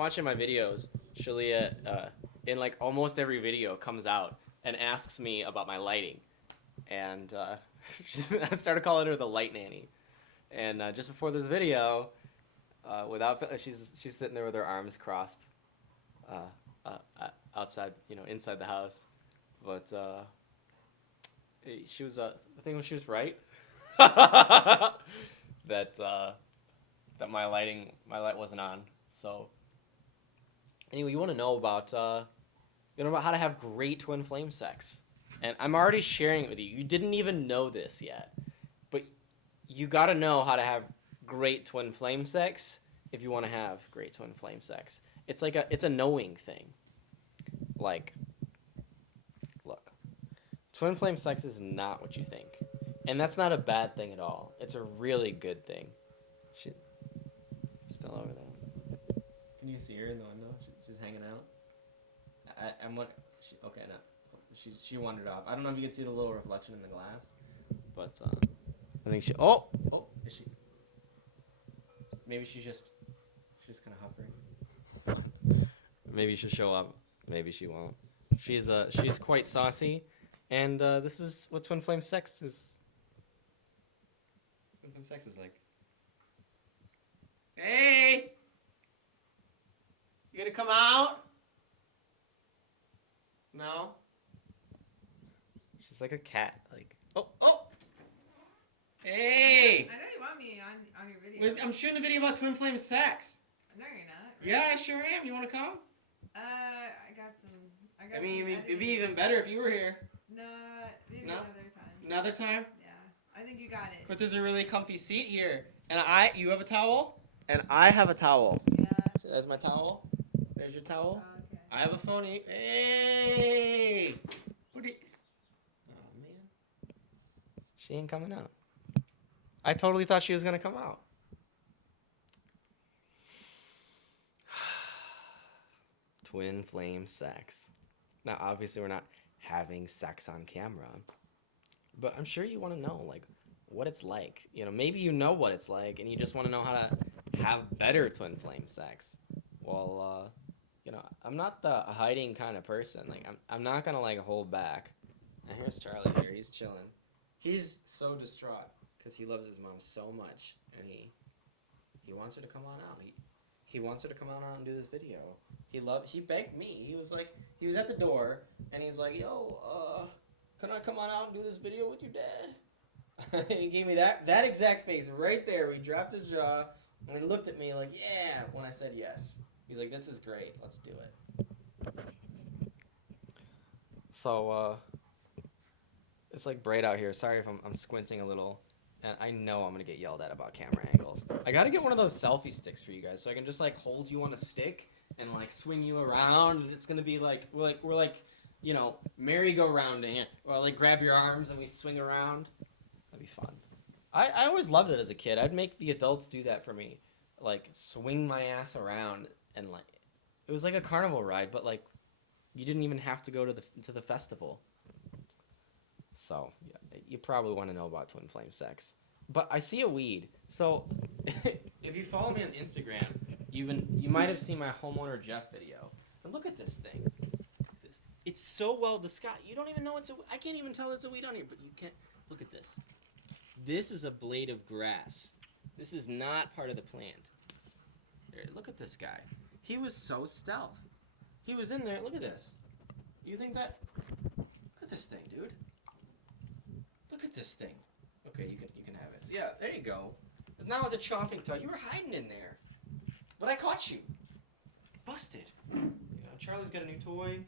watching my videos, Shaleia, in like almost every video, comes out and asks me about my lighting, and I started calling her the light nanny. And just before this video, she's sitting there with her arms crossed, outside, inside the house, but she was I think she was right that that my light wasn't on. So anyway, you want to know about about how to have great twin flame sex, and I'm already sharing it with you. You didn't even know this yet, but you got to know how to have great twin flame sex if you want to have great twin flame sex. It's a knowing thing. Like, look, twin flame sex is not what you think, and that's not a bad thing at all. It's a really good thing. She's still over there. Can you see her in the window? She's hanging out. Okay, no. She wandered off. I don't know if you can see the little reflection in the glass, but I think she. Oh, is she? Maybe she's kind of hovering. Maybe she'll show up. Maybe she won't. She's quite saucy, and this is what twin flame sex is. Twin flame sex is like. Hey, you gonna come out? No. She's like a cat. Like, oh. Hey. I know you want me on your video. I'm shooting a video about twin flame sex. No, you're not. Right? Yeah, I sure am. You want to come? I got some. I mean, it'd be even better if you were here. No, maybe No? another time. Another time? Yeah, I think you got it. But there's a really comfy seat here. And you have a towel? And I have a towel. Yeah. So there's my towel. There's your towel. Okay. I have a phone. Hey! Oh, man. She ain't coming out. I totally thought she was going to come out. Twin flame sex. Now, obviously, we're not having sex on camera, but I'm sure you want to know, like, what it's like. Maybe you know what it's like, and you just want to know how to have better twin flame sex. Well, I'm not the hiding kind of person. Like, I'm not gonna like hold back. And here's Charlie here. He's chilling. He's so distraught because he loves his mom so much, and he wants her to come on out. He wants her to come on out and do this video. He begged me. He was at the door, and he's like, yo, can I come on out and do this video with your dad? And he gave me that exact face right there. He dropped his jaw, and he looked at me like, yeah, when I said yes. He's like, this is great. Let's do it. So, it's like bright out here. Sorry if I'm squinting a little. And I know I'm going to get yelled at about camera angles. I got to get one of those selfie sticks for you guys so I can just like hold you on a stick and like swing you around. And it's going to be like, we're like, merry-go-rounding it. Or like grab your arms and we swing around. That'd be fun. I always loved it as a kid. I'd make the adults do that for me. Like swing my ass around and like, it was like a carnival ride, but like you didn't even have to go to the festival. So, yeah, you probably want to know about twin flame sex. But I see a weed. So, if you follow me on Instagram, you might have seen my homeowner Jeff video. And look at this thing. It's so well disguised. You don't even know I can't even tell it's a weed on here, but you can't. Look at this. This is a blade of grass. This is not part of the plant. There, look at this guy. He was so stealth. He was in there. Look at this. You think that? Look at this thing, dude. Look at this thing. Okay, you can have it. Yeah, there you go. Now it's a chomping toy. You were hiding in there, but I caught you. Busted. Charlie's got a new toy,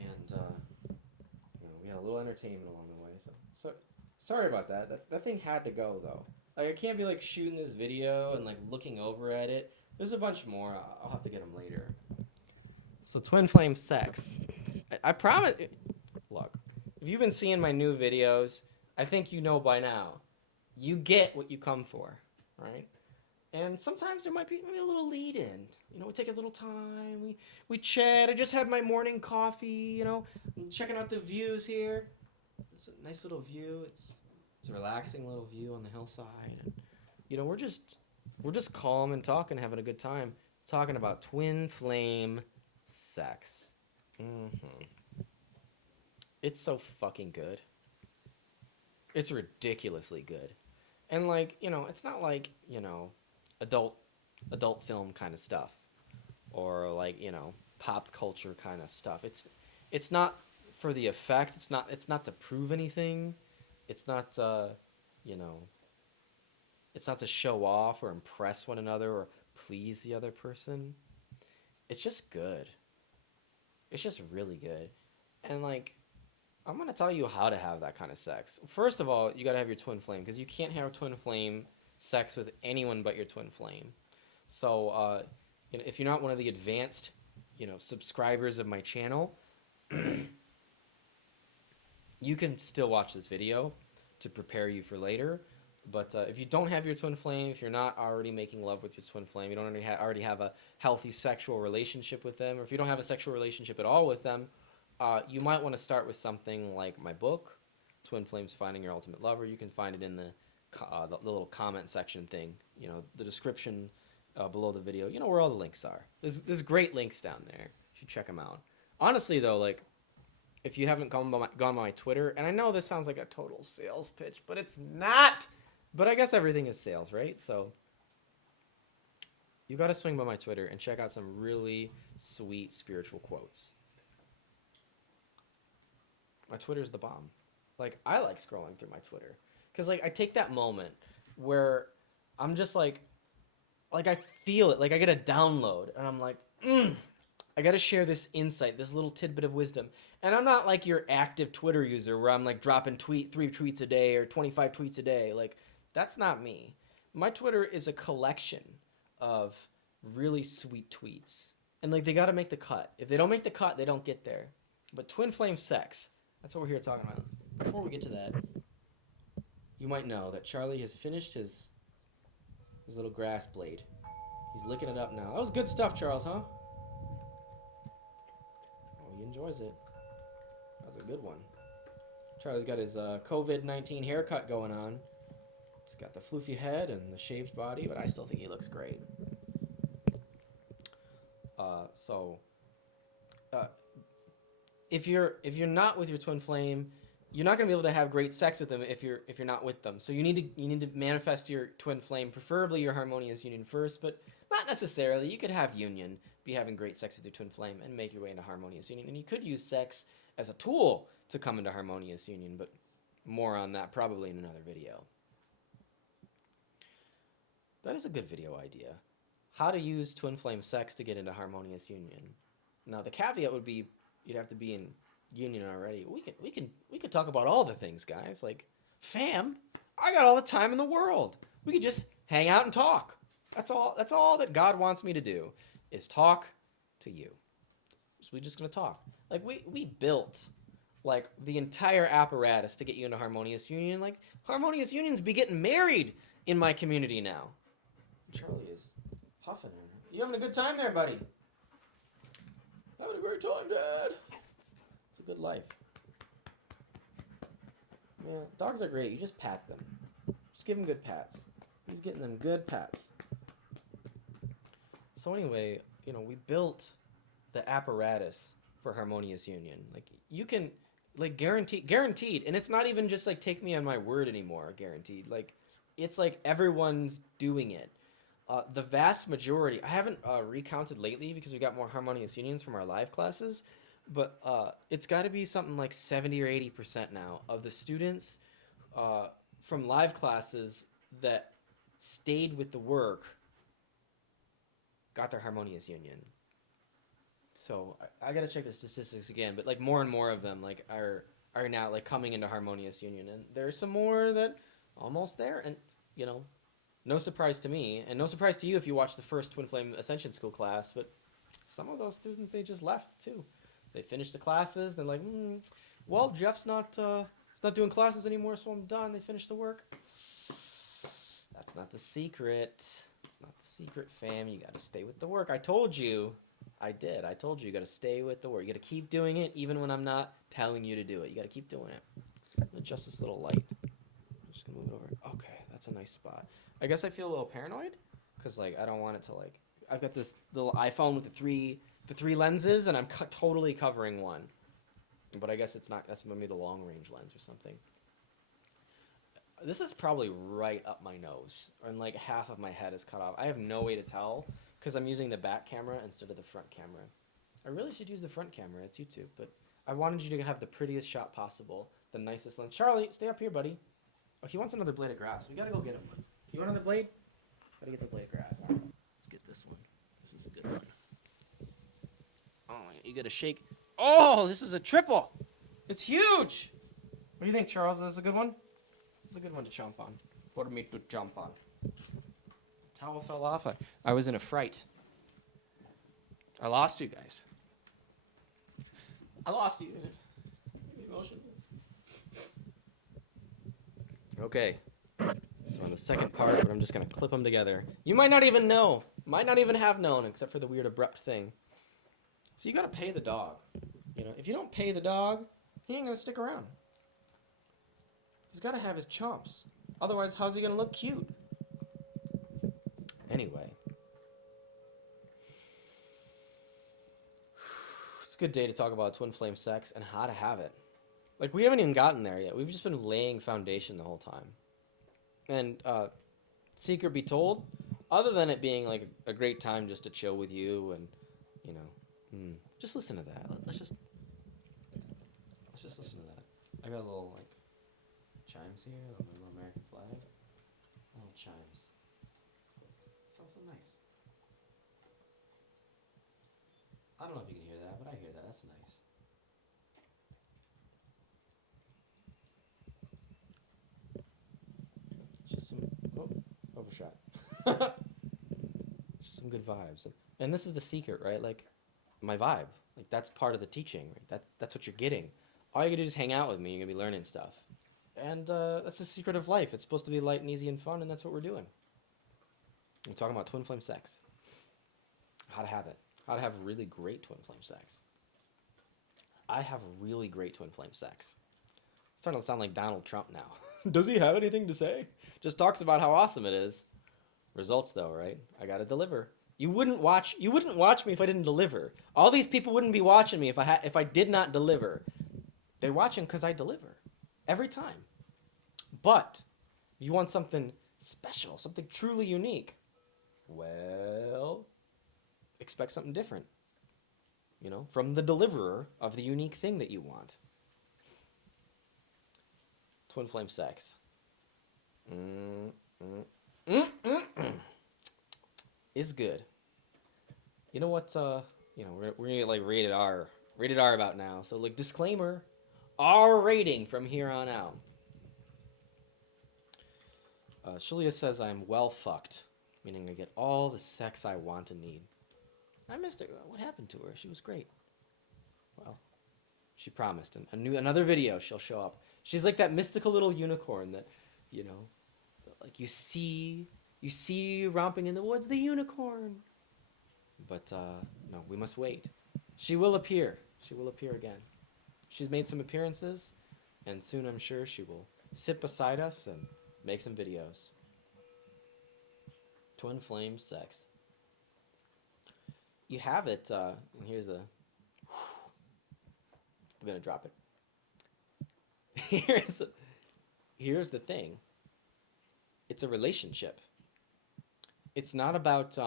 and we got a little entertainment along the way. So sorry about that. That thing had to go though. Like I can't be like shooting this video and like looking over at it. There's a bunch more. I'll have to get them later. So twin flame sex. I promise. Look, if you've been seeing my new videos, I think you know by now. You get what you come for, right? And sometimes there might be maybe a little lead in. We take a little time. We chat. I just had my morning coffee. Checking out the views here. It's a nice little view. It's a relaxing little view on the hillside. And, we're just calm and talking, having a good time. talking about twin flame sex. It's so fucking good. It's ridiculously good. And like, it's not like, adult film kind of stuff or like, pop culture kind of stuff. It's not for the effect. It's not to prove anything. It's not you know, it's not to show off or impress one another or please the other person. It's just good. It's just really good. And like I'm gonna tell you how to have that kind of sex. First of all, you gotta have your twin flame because you can't have twin flame sex with anyone but your twin flame. So, if you're not one of the advanced, subscribers of my channel, you can still watch this video to prepare you for later. But if you don't have your twin flame, if you're not already making love with your twin flame, you don't already have a healthy sexual relationship with them, or if you don't have a sexual relationship at all with them, you might want to start with something like my book, Twin Flames Finding Your Ultimate Lover. You can find it in the little comment section thing, the description below the video. You know where all the links are. There's great links down there. You should check them out. Honestly, though, like, if you haven't gone by my Twitter, and I know this sounds like a total sales pitch, but it's not. But I guess everything is sales, right? So you got to swing by my Twitter and check out some really sweet spiritual quotes. My Twitter's the bomb. Like, I like scrolling through my Twitter. Because, like, I take that moment where I'm just, like, I feel it. Like, I get a download. And I'm like, I got to share this insight, this little tidbit of wisdom. And I'm not like your active Twitter user where I'm, like, dropping 3 tweets a day or 25 tweets a day. Like, that's not me. My Twitter is a collection of really sweet tweets. And, like, they got to make the cut. If they don't make the cut, they don't get there. But twin flame sex... That's what we're here talking about. Before we get to that, you might know that Charlie has finished his little grass blade. He's licking it up now. That was good stuff, Charles, huh? Oh, he enjoys it. That was a good one. Charlie's got his COVID-19 haircut going on. He's got the floofy head and the shaved body, but I still think he looks great. If you're not with your twin flame, you're not gonna be able to have great sex with them if you're not with them. So you need to manifest your twin flame, preferably your harmonious union first, but not necessarily. You could have union, be having great sex with your twin flame, and make your way into harmonious union. And you could use sex as a tool to come into harmonious union, but more on that probably in another video. That is a good video idea. How to use twin flame sex to get into harmonious union. Now the caveat would be you'd have to be in union already. We could talk about all the things, guys. Like, fam, I got all the time in the world. We could just hang out and talk. That's all that God wants me to do is talk to you. So we're just gonna talk. Like we built like the entire apparatus to get you into harmonious union. Like harmonious unions be getting married in my community now. Charlie is huffing. You having a good time there, buddy? Having a great time, Dad. It's a good life. Yeah, dogs are great. You just pat them. Just give them good pats. He's getting them good pats. So anyway, we built the apparatus for harmonious union. Like, you can, like, guaranteed. And it's not even just, like, take me on my word anymore, guaranteed. Like, it's like everyone's doing it. The vast majority, I haven't recounted lately because we got more harmonious unions from our live classes, but it's got to be something like 70 or 80% now of the students from live classes that stayed with the work got their harmonious union. So I got to check the statistics again, but like more and more of them like are now like coming into harmonious union, and there's some more that almost there, and no surprise to me, and no surprise to you if you watch the first Twin Flame Ascension School class, but some of those students, they just left, too. They finished the classes, they're like, well, Jeff's not doing classes anymore, so I'm done. They finished the work. That's not the secret. It's not the secret, fam. You gotta stay with the work. I told you. I did. I told you got to stay with the work. You got to keep doing it even when I'm not telling you to do it. You got to keep doing it. I'm going to adjust this little light. I'm just going to move it over. Okay, that's a nice spot. I guess I feel a little paranoid because, like, I don't want it to, like, I've got this little iPhone with the three lenses, and I'm totally covering one. But I guess it's not. That's maybe the long range lens or something. This is probably right up my nose, and like half of my head is cut off. I have no way to tell because I'm using the back camera instead of the front camera. I really should use the front camera. It's YouTube, but I wanted you to have the prettiest shot possible, the nicest lens. Charlie, stay up here, buddy. Oh, he wants another blade of grass. We gotta go get him one. You want another blade? Gotta get the blade of grass. All right, let's get this one. This is a good one. Oh, you gotta shake. Oh, this is a triple. It's huge. What do you think, Charles? Is this a good one? It's a good one to chomp on. For me to jump on. Towel fell off. I was in a fright. I lost you guys. I lost you. Emotional. Okay. So on the second part, but I'm just going to clip them together. You might not even know. Might not even have known, except for the weird abrupt thing. So you got to pay the dog. You know, if you don't pay the dog, he ain't going to stick around. He's got to have his chomps. Otherwise, how's he going to look cute? Anyway. It's a good day to talk about twin flame sex and how to have it. Like, we haven't even gotten there yet. We've just been laying foundation the whole time. And, secret be told, other than it being, like, a great time just to chill with you and, you know, just listen to that. Let's just listen to that. I got a little, like, chimes here, a little American flag. Little chimes. Sounds so nice. I don't know if you can hear that, but I hear that. That's nice. Just some... Oh, overshot. Just some good vibes. And this is the secret, right? Like, my vibe. Like, that's part of the teaching, right? That's what you're getting. All you gotta do is hang out with me. You're gonna be learning stuff. And that's the secret of life. It's supposed to be light and easy and fun, and that's what we're doing. We're talking about twin flame sex. How to have it. How to have really great twin flame sex. I have really great twin flame sex. It's starting to sound like Donald Trump now. Does he have anything to say? Just talks about how awesome it is. Results though, right? I gotta deliver. You wouldn't watch me if I didn't deliver. All these people wouldn't be watching me if I did not deliver. They're watching because I deliver. Every time. But if you want something special, something truly unique, well, expect something different. You know, from the deliverer of the unique thing that you want. Twin flame sex. Is good. You know what? You know, we're gonna get like rated R about now. So like disclaimer, R rating from here on out. Shaleia says I'm well fucked, meaning I get all the sex I want and need. I missed her. What happened to her? She was great. Well, she promised. Another video she'll show up. She's like that mystical little unicorn that, you know, like you see romping in the woods, the unicorn. But no, we must wait. She will appear. She will appear again. She's made some appearances, and soon I'm sure she will sit beside us and make some videos. Twin flame sex. You have it, and here's a... I'm gonna drop it. Here's the thing. It's a relationship. It's not about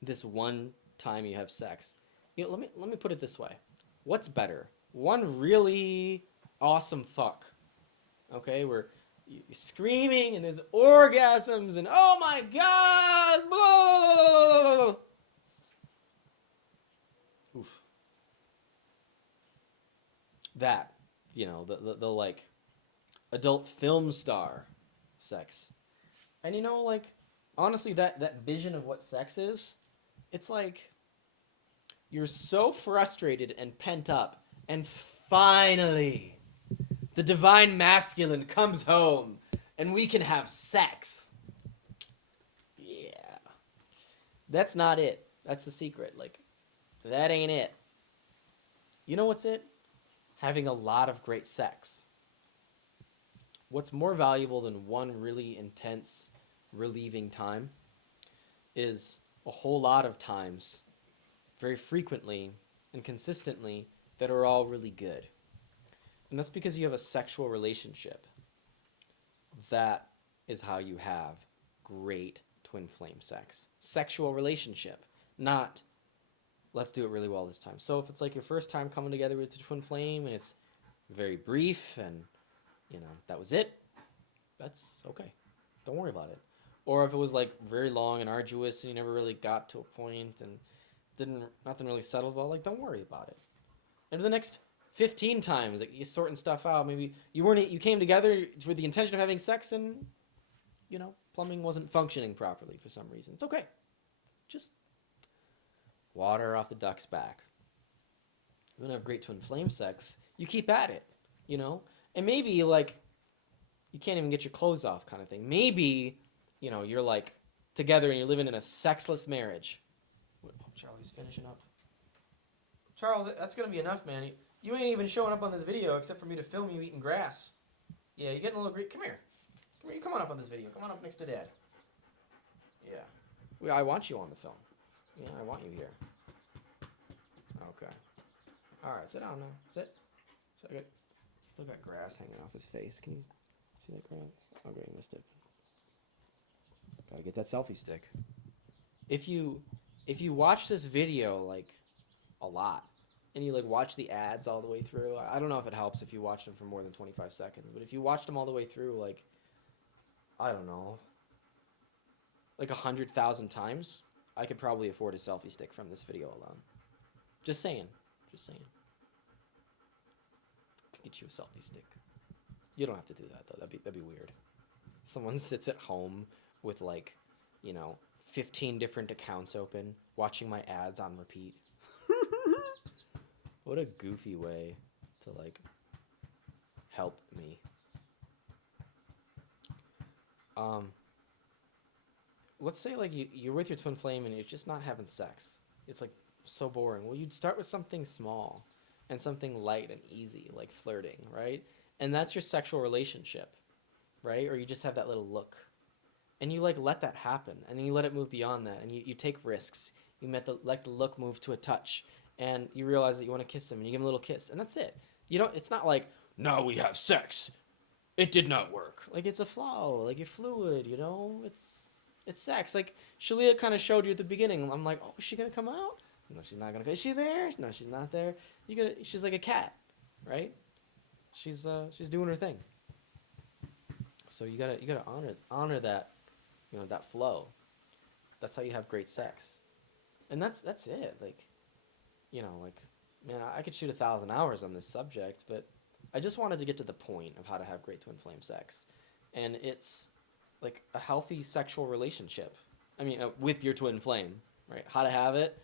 this one time you have sex. You know, let me put it this way. What's better? One really awesome fuck. Okay, where you're screaming and there's orgasms and oh my god! Blah! Oof. That, you know, the like adult film star sex. And you know, like, honestly, that vision of what sex is, it's like you're so frustrated and pent up, and finally the divine masculine comes home and we can have sex. Yeah. That's not it. That's the secret. Like, that ain't it. You know what's it? Having a lot of great sex. What's more valuable than one really intense, relieving time is a whole lot of times, very frequently and consistently, that are all really good. And that's because you have a sexual relationship. That is how you have great twin flame sex. Sexual relationship, not let's do it really well this time. So if it's like your first time coming together with the twin flame and it's very brief and that was it, that's okay. Don't worry about it. Or if it was like very long and arduous and you never really got to a point and nothing really settled well, like don't worry about it. And for the next 15 times, like you're sorting stuff out, maybe you came together with the intention of having sex and plumbing wasn't functioning properly for some reason. It's okay. Just water off the duck's back. You want to have great twin flame sex, you keep at it, and maybe like you can't even get your clothes off kind of thing. Maybe you're like together and you're living in a sexless marriage. Oh, Charlie's finishing up. Charles, that's gonna be enough, man. You ain't even showing up on this video except for me to film you eating grass. Yeah, you're getting a little come here. You come on up on this video. Come on up next to Dad. Yeah. I want you on the film. Yeah, I want you here. Okay. Alright, sit down now. Sit. Good. Still got grass hanging off his face. Can you see that grass? Okay, you missed it. Gotta get that selfie stick. If you watch this video like a lot, and you like watch the ads all the way through, I don't know if it helps if you watch them for more than 25 seconds, but if you watch them all the way through, like, I don't know, like 100,000 times, I could probably afford a selfie stick from this video alone. Just saying. Could get you a selfie stick. You don't have to do that though. That'd be weird. Someone sits at home with like, 15 different accounts open, watching my ads on repeat. What a goofy way to like help me. Let's say like you're with your twin flame and you're just not having sex. It's like so boring. Well, you'd start with something small and something light and easy, like flirting, right? And that's your sexual relationship, right? Or you just have that little look. And you like let that happen, and then you let it move beyond that, and you take risks. You let the look move to a touch, and you realize that you want to kiss him, and you give him a little kiss, and that's it. It's not like, now we have sex. It did not work. Like, it's a flow. Like, you're fluid, It's sex. Like, Shaleia kind of showed you at the beginning. I'm like, oh, is she going to come out? No, she's not going to. Is she there? No, she's not there. She's like a cat, right? She's doing her thing. So you gotta honor that, that flow. That's how you have great sex. And that's it. Like, man, I could shoot 1,000 hours on this subject, but I just wanted to get to the point of how to have great twin flame sex. And it's like a healthy sexual relationship. I mean, with your twin flame, right? How to have it?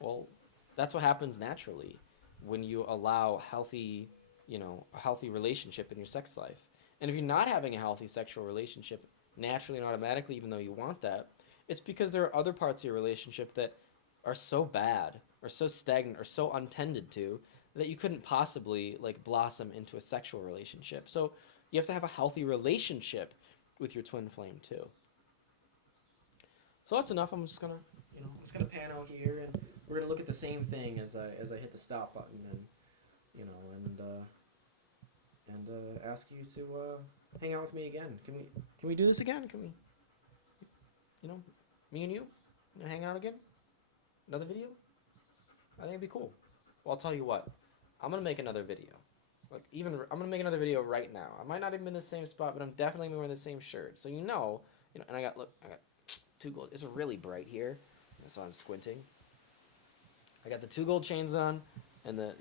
Well, that's what happens naturally when you allow a healthy relationship in your sex life. And if you're not having a healthy sexual relationship naturally and automatically, even though you want that, it's because there are other parts of your relationship that are so bad or so stagnant or so untended to that you couldn't possibly like blossom into a sexual relationship. So you have to have a healthy relationship with your twin flame too. So that's enough. I'm just gonna pan out here, and we're gonna look at the same thing as I hit the stop button, and ask you to hang out with me again. Can we do this again? Can we, me and you, hang out again? Another video? I think it'd be cool. Well, I'll tell you what. I'm gonna make another video. I'm gonna make another video right now. I might not even be in the same spot, but I'm definitely wearing the same shirt. So and I got two gold. It's really bright here. That's why I'm squinting. I got the 2 gold chains on, and the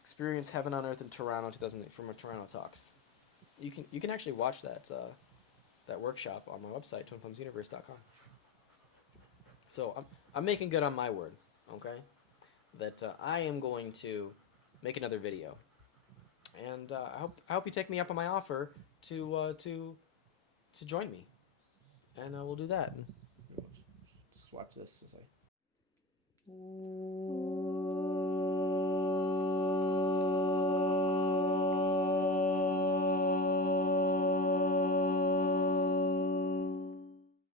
Experience Heaven on Earth in Toronto 2008 from our Toronto talks. You can actually watch that workshop on my website, twinflamesuniverse.com. So I'm making good on my word, okay? That I am going to make another video, and I hope you take me up on my offer to join me, and we'll do that. Just watch this as I.